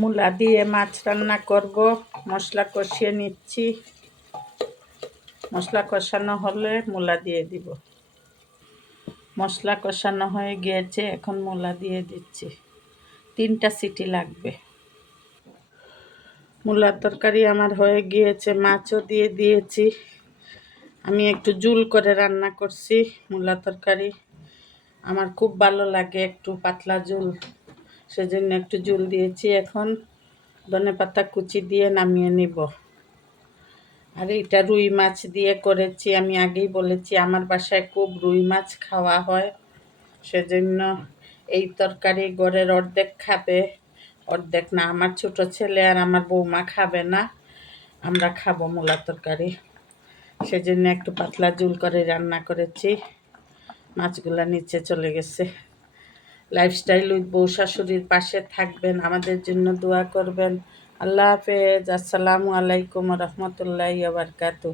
মূলা দিয়ে মাছ রান্না করব। মশলা কষিয়ে নিচ্ছি। মশলা কষানো হলে মূলা দিয়ে দিব। মশলা কষানো হয়ে গিয়েছে, এখন মূলা দিয়ে দিচ্ছি। তিনটা সিটি লাগবে। মূলার তরকারি আমার হয়ে গিয়েছে, মাছও দিয়ে দিয়েছি। আমি একটু জুল করে রান্না করছি মূলা তরকারি। আমার খুব ভালো লাগে একটু পাতলা ঝুল সেজন্য একটু জুল দিয়েছি। এখন ধনে পাতা কুচি দিয়ে নামিয়ে নিব। আর এটা রুই মাছ দিয়ে করেছি। আমি আগেই বলেছি, আমার বাসায় খুব রুই মাছ খাওয়া হয়। সেজন্য এই তরকারি গড়ের অর্ধেক খাবে, অর্ধেক না। আমার ছোট ছেলে আর আমার বৌমা খাবে না। আমরা খাব মূলা তরকারি। সেজন্য একটু পাতলা জুল করে রান্না করেছি। মাছগুলা নিচে চলে গেছে। লাইফস্টাইল উইথ বউ শাশুড়ির পাশে থাকবেন, আমাদের জন্য দোয়া করবেন। আল্লাহ হাফেজ। আসসালামু আলাইকুম রহমতুল্লাহ বারকাতু